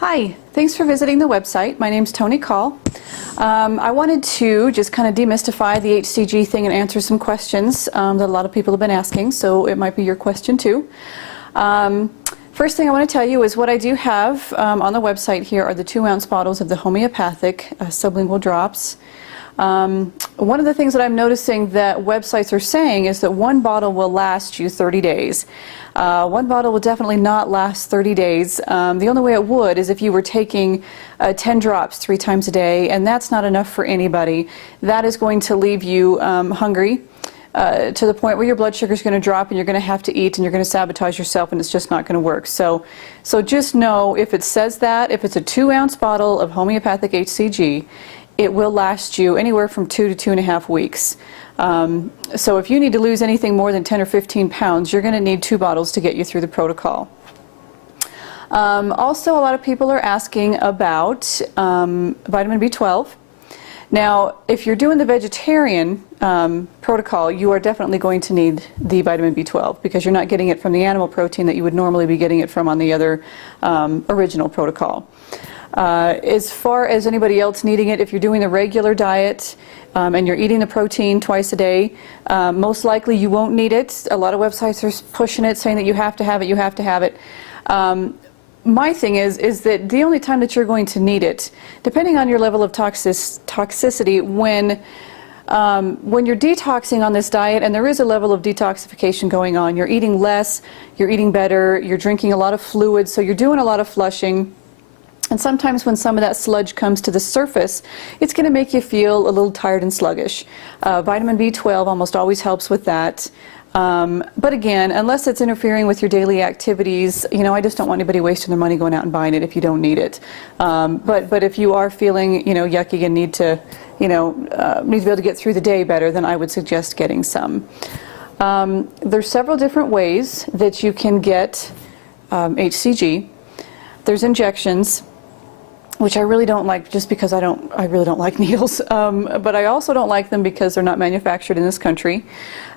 Hi, thanks for visiting the website. My name's Tony Call. I wanted to just kind of demystify the HCG thing and answer some questions that a lot of people have been asking, so it might be your question too. First thing I want to tell you is what I do have on the website here are the 2-ounce bottles of the homeopathic sublingual drops. One of the things that I'm noticing that websites are saying is that one bottle will last you 30 days. One bottle will definitely not last 30 days. The only way it would is if you were taking 10 drops 3 times a day, and that's not enough for anybody. That is going to leave you hungry to the point where your blood sugar is going to drop and you're going to have to eat and you're going to sabotage yourself, and it's just not going to work. So just know, if it says that, if it's a 2-ounce bottle of homeopathic HCG, it will last you anywhere from 2 to 2.5 weeks. So if you need to lose anything more than 10 or 15 pounds, you're going to need 2 bottles to get you through the protocol. Also, a lot of people are asking about vitamin B12. Now, if you're doing the vegetarian protocol, you are definitely going to need the vitamin B12 because you're not getting it from the animal protein that you would normally be getting it from on the other original protocol. As far as anybody else needing it, if you're doing the regular diet and you're eating the protein twice a day, most likely you won't need it. A lot of websites are pushing it, saying that you have to have it, you have to have it. My thing is that the only time that you're going to need it, depending on your level of toxicity, when you're detoxing on this diet, and there is a level of detoxification going on, you're eating less, you're eating better, you're drinking a lot of fluids, so you're doing a lot of flushing. And sometimes when some of that sludge comes to the surface, it's going to make you feel a little tired and sluggish. Vitamin B12 almost always helps with that. But again, unless it's interfering with your daily activities, you know, I just don't want anybody wasting their money going out and buying it if you don't need it. But if you are feeling, you know, yucky and need to be able to get through the day better, then I would suggest getting some. There's several different ways that you can get HCG. There's injections, which I really don't like, just because I really don't like needles. But I also don't like them because they're not manufactured in this country.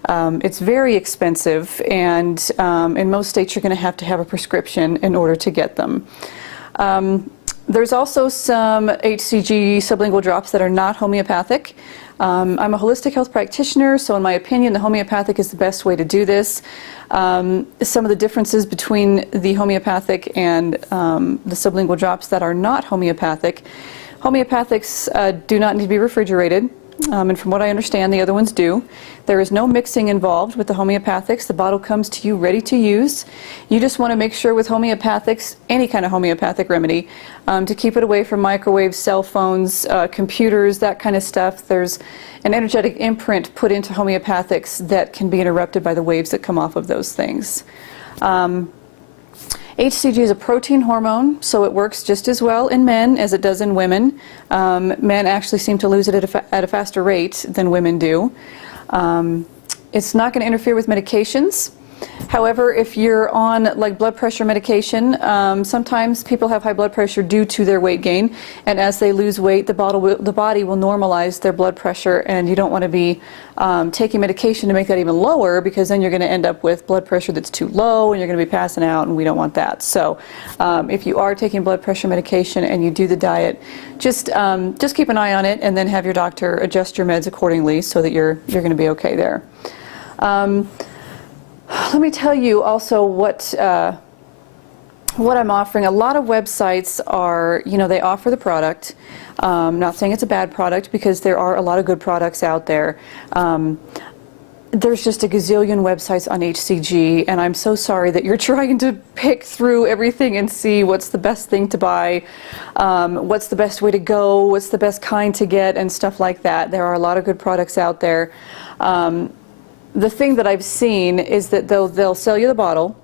It's very expensive, and in most states you're going to have a prescription in order to get them. There's also some HCG sublingual drops that are not homeopathic. I'm a holistic health practitioner, so in my opinion the homeopathic is the best way to do this. Some of the differences between the homeopathic and the sublingual drops that are not homeopathic. Homeopathics do not need to be refrigerated, and from what I understand the other ones do. There is no mixing involved with the homeopathics. The bottle comes to you ready to use. You just want to make sure with homeopathics, any kind of homeopathic remedy, to keep it away from microwaves, cell phones, computers, that kind of stuff. There's an energetic imprint put into homeopathics that can be interrupted by the waves that come off of those things. HCG is a protein hormone, so it works just as well in men as it does in women. Men actually seem to lose it at a faster rate than women do. It's not going to interfere with medications. However, if you're on like blood pressure medication, sometimes people have high blood pressure due to their weight gain, and as they lose weight, the body will normalize their blood pressure, and you don't want to be taking medication to make that even lower, because then you're going to end up with blood pressure that's too low and you're going to be passing out, and we don't want that. So if you are taking blood pressure medication and you do the diet, just keep an eye on it and then have your doctor adjust your meds accordingly so that you're going to be okay there. Let me tell you also what I'm offering. A lot of websites are, they offer the product. Not saying it's a bad product, because there are a lot of good products out there. There's just a gazillion websites on HCG, and I'm so sorry that you're trying to pick through everything and see what's the best thing to buy, what's the best way to go, what's the best kind to get, and stuff like that. There are a lot of good products out there. The thing that I've seen is that they'll sell you the bottle,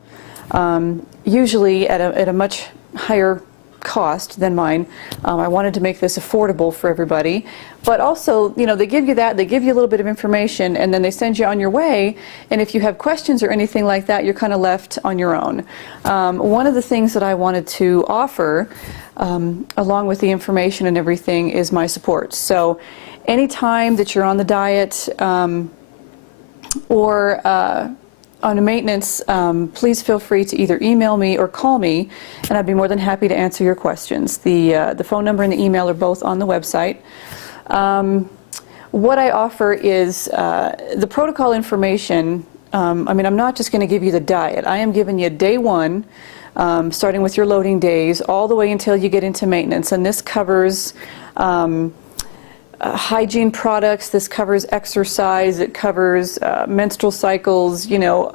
usually at a much higher cost than mine. I wanted to make this affordable for everybody, but also, they give you that, they give you a little bit of information, and then they send you on your way, and if you have questions or anything like that, you're kind of left on your own. One of the things that I wanted to offer, along with the information and everything, is my support. So anytime that you're on the diet, or on maintenance, please feel free to either email me or call me, and I'd be more than happy to answer your questions. The phone number and the email are both on the website. What I offer is the protocol information. I mean, I'm not just going to give you the diet. I am giving you day one, starting with your loading days, all the way until you get into maintenance. And this covers hygiene products, this covers exercise, it covers menstrual cycles, you know,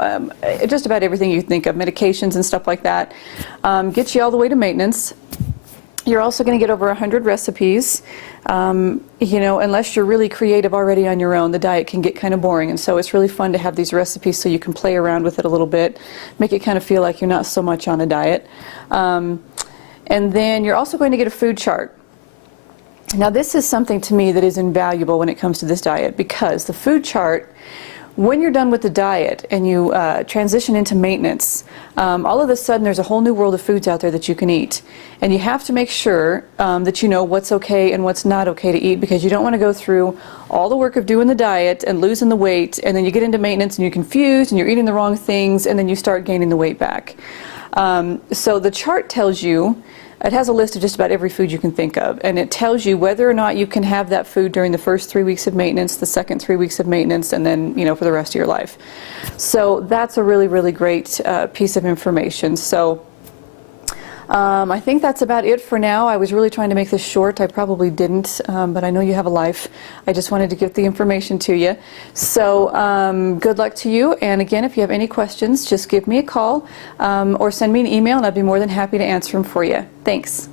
just about everything you think of, medications and stuff like that. Gets you all the way to maintenance. You're also going to get over 100 recipes. You know, unless you're really creative already on your own, the diet can get kind of boring, and so it's really fun to have these recipes so you can play around with it a little bit, make it kind of feel like you're not so much on a diet. And then you're also going to get a food chart. Now this is something to me that is invaluable when it comes to this diet, because the food chart, when you're done with the diet and you transition into maintenance, all of a sudden there's a whole new world of foods out there that you can eat. And you have to make sure that you know what's okay and what's not okay to eat, because you don't want to go through all the work of doing the diet and losing the weight, and then you get into maintenance and you're confused and you're eating the wrong things, and then you start gaining the weight back. So the chart tells you, it has a list of just about every food you can think of, and it tells you whether or not you can have that food during the first 3 weeks of maintenance, the second 3 weeks of maintenance, and then, you know, for the rest of your life. So that's a really, really great piece of information. So I think that's about it for now. I was really trying to make this short. I probably didn't, but I know you have a life. I just wanted to get the information to you. So good luck to you. And again, if you have any questions, just give me a call or send me an email, and I'd be more than happy to answer them for you. Thanks.